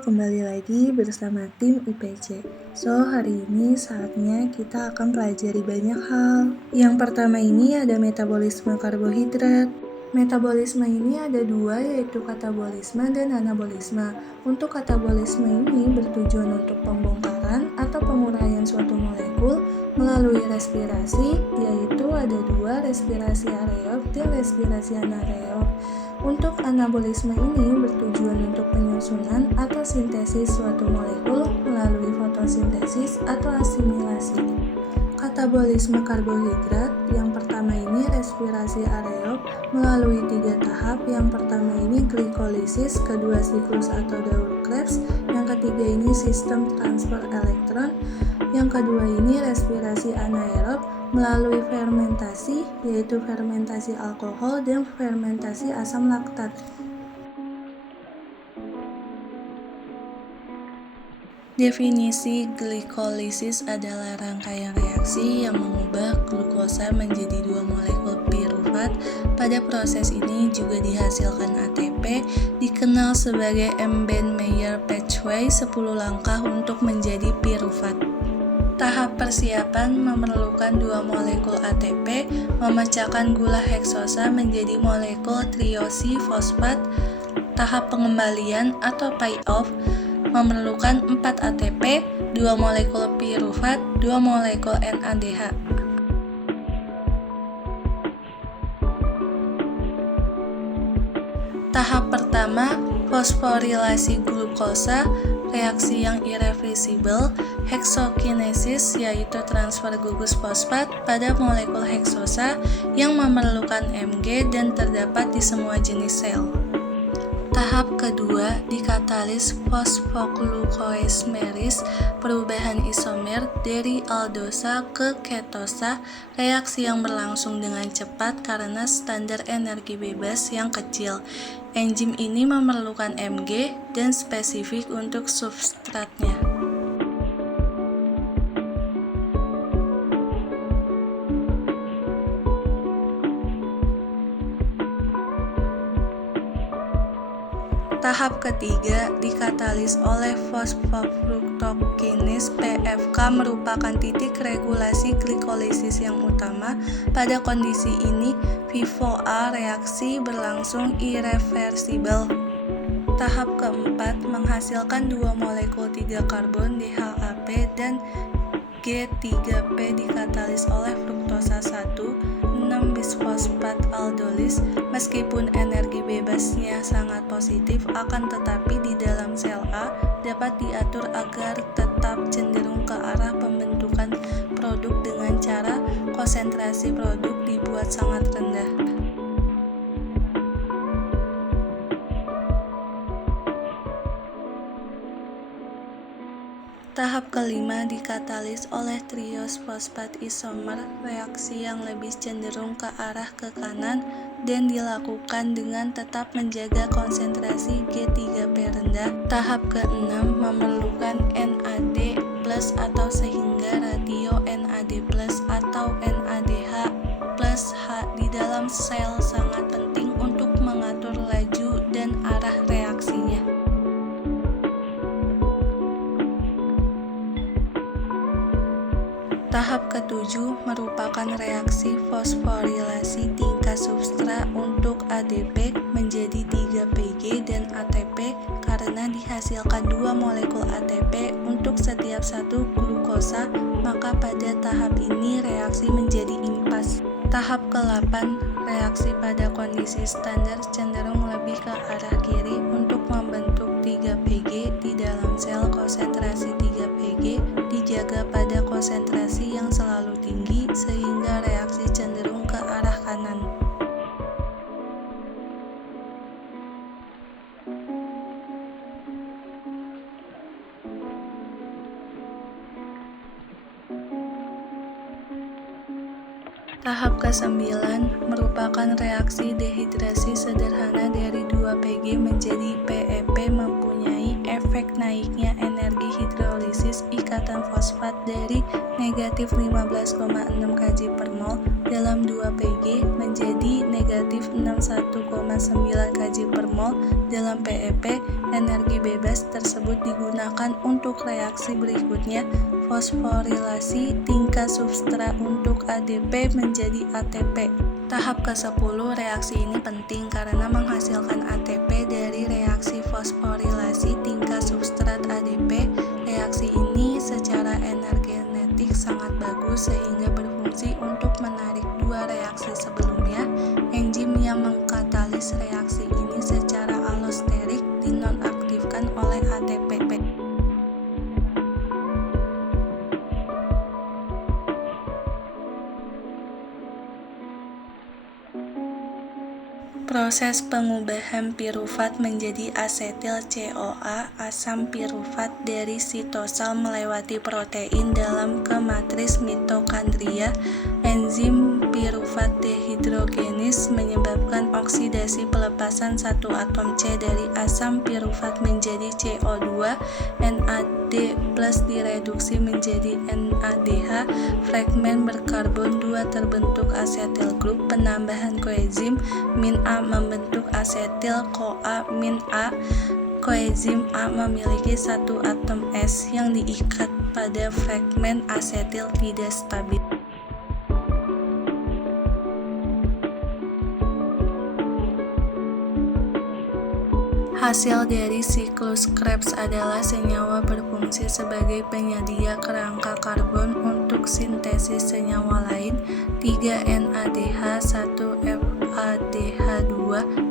kembali lagi bersama tim IPC. Hari ini saatnya kita akan pelajari banyak hal. Yang pertama ini ada metabolisme karbohidrat. Metabolisme ini ada dua, yaitu katabolisme dan anabolisme. Untuk katabolisme ini bertujuan untuk pembongkaran atau penguraian suatu molekul melalui respirasi, yaitu ada dua, respirasi aerob dan respirasi anaerob. Untuk anabolisme ini bertujuan untuk penyusunan atau sintesis suatu molekul melalui fotosintesis atau asimilasi. Katabolisme karbohidrat yang pertama ini respirasi aerob melalui 3 tahap. Yang pertama ini glikolisis, kedua siklus atau daur Krebs, yang ketiga ini sistem transfer elektron, yang kedua ini respirasi anaerob melalui fermentasi, yaitu fermentasi alkohol dan fermentasi asam laktat. Definisi glikolisis adalah rangkaian reaksi yang mengubah glukosa menjadi 2 molekul pirufat. Pada proses ini juga dihasilkan ATP, dikenal sebagai Embden-Meyer pathway 10 langkah untuk menjadi pirufat. Tahap persiapan memerlukan 2 molekul ATP, memecahkan gula heksosa menjadi molekul triosi fosfat. Tahap pengembalian atau payoff memerlukan 4 ATP, 2 molekul pirufat, 2 molekul NADH. Tahap pertama, fosforilasi glukosa, reaksi yang irreversibel, heksokinesis, yaitu transfer gugus fosfat pada molekul heksosa yang memerlukan Mg dan terdapat di semua jenis sel. Tahap kedua, dikatalis fosfoglucoisomeris, perubahan isomer dari aldosa ke ketosa, reaksi yang berlangsung dengan cepat karena standar energi bebas yang kecil. Enzim ini memerlukan Mg dan spesifik untuk substratnya. Tahap ketiga, dikatalis oleh fosfofruktokinase PFK, merupakan titik regulasi glikolisis yang utama. Pada kondisi ini, VIVO-A reaksi berlangsung irreversibel. Tahap keempat, menghasilkan 2 molekul 3 karbon DHAP dan G3P, dikatalis oleh fruktosa 1, 6 bisfosfat aldolis. Meskipun energi bebasnya sangat positif, akan tetapi di dalam sel A dapat diatur agar tetap cenderung ke arah pembentukan produk dengan cara konsentrasi produk dibuat sangat rendah. Tahap kelima dikatalis oleh trios fosfat isomer, reaksi yang lebih cenderung ke arah ke kanan dan dilakukan dengan tetap menjaga konsentrasi G3P rendah. Tahap keenam memerlukan NAD+ atau sehingga ratio NAD+ atau NADH+ H di dalam sel sangat penting untuk mengatur laju dan arah reaksinya. Tahap ketujuh merupakan reaksi fosforilasi tingkat substrat untuk ADP menjadi 3PG dan ATP karena dihasilkan 2 molekul ATP untuk setiap satu glukosa, maka pada tahap ini reaksi menjadi impas. Tahap ke-8, reaksi pada kondisi standar cenderung lebih ke arah kiri untuk membentuk 3PG di dalam sel. Konsentrasi 3PG dijaga pada konsentrasi yang selalu tinggi sehingga reaksi cenderung ke arah kanan. Tahap ke-9 merupakan reaksi dehidrasi sederhana dari 2PG menjadi PEP, mempunyai efek naiknya energi hidrolisis. IKT peningkatan fosfat dari negatif 15,6 kg per mol dalam 2 Pg menjadi negatif 61,9 kg per mol dalam PEP. Energi bebas tersebut digunakan untuk reaksi berikutnya, fosforilasi tingkat substrat untuk ADP menjadi ATP. Tahap ke-10, reaksi ini penting karena menghasilkan ATP dari reaksi fosforilasi tingkat substrat ADP. Reaksi ini secara energetik sangat bagus sehingga berfungsi untuk menarik dua reaksi sebelumnya. Enzim yang mengkatalis reaksi ini secara alosterik dinonaktifkan oleh ATP. Proses pengubahan pirufat menjadi asetil CoA asam pirufat dari sitosal melewati protein dalam ke matris mitokondria. Enzim pirufat dehidrogenis menyebabkan oksidasi pelepasan satu atom C dari asam pirufat menjadi CO2. NAD+ direduksi menjadi NADH. Fragmen berkarbon 2 terbentuk asetil grup. Penambahan koenzim min A membentuk asetil CoA-A. Koenzim A memiliki satu atom S yang diikat pada fragmen asetil tidak stabil. Hasil dari siklus Krebs adalah senyawa berfungsi sebagai penyedia kerangka karbon untuk sintesis senyawa lain, 3 NADH, 1 FADH2,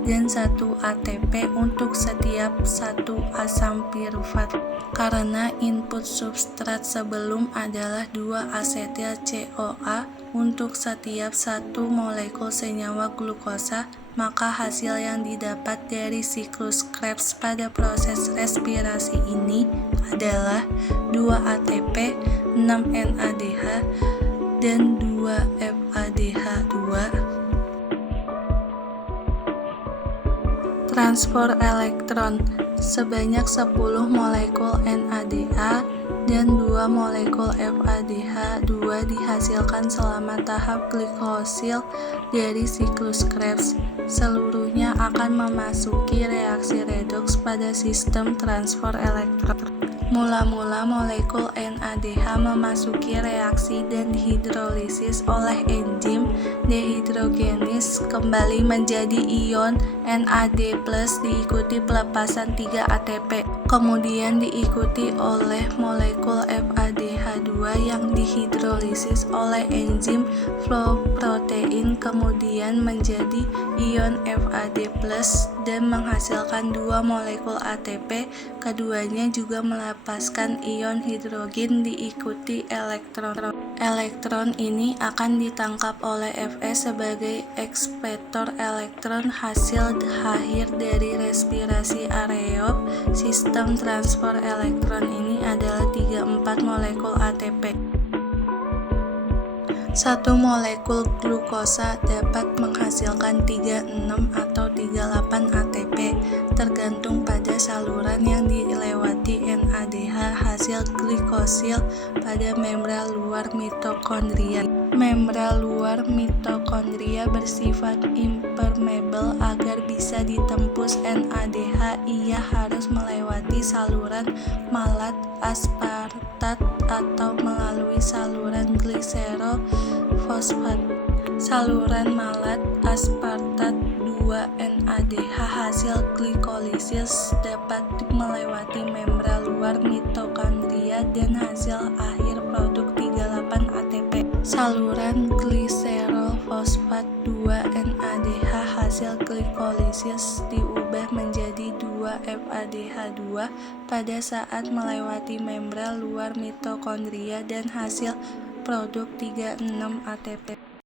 dan 1 ATP untuk setiap satu asam pirufat. Karena input substrat sebelum adalah 2 asetil CoA untuk setiap satu molekul senyawa glukosa, maka hasil yang didapat dari siklus Krebs pada proses respirasi ini adalah 2 ATP, 6 NADH, dan 2 FADH2. Transfer elektron sebanyak 10 molekul NADH dan 2 molekul FADH2 dihasilkan selama tahap glikosil dari siklus Krebs. Seluruhnya akan memasuki reaksi redoks pada sistem transfer elektron. Mula-mula molekul NADH memasuki reaksi dan dihidrolisis oleh enzim dehidrogenis kembali menjadi ion NAD+ diikuti pelepasan 3 ATP. Kemudian diikuti oleh molekul FADH2 yang dihidrolisis oleh enzim flow-protein kemudian menjadi ion FAD+ dan menghasilkan 2 molekul ATP. Keduanya juga melepaskan ion hidrogen diikuti elektron. Elektron ini akan ditangkap oleh Fe sebagai ekspektor elektron. Hasil akhir dari respirasi aerob sistem transfer elektron ini adalah 34 molekul ATP. Satu molekul glukosa dapat menghasilkan 36 atau 38 ATP, tergantung pada saluran yang dilewati NADH. Hasil glikosil pada membran luar mitokondria. Membran luar mitokondria bersifat impermeable. Agar bisa ditembus NADH, ia harus melewati saluran malat aspartat atau melalui saluran gliserofosfat. Saluran malat aspartat 2 NADH hasil glikolisis dapat melewati membran luar mitokondria dan hasil akhir produk 38 ATP. Saluran gliserofosfat 2 NADH hasil glikolisis diubah menjadi 2 FADH2 pada saat melewati membran luar mitokondria dan hasil produk 36 ATP.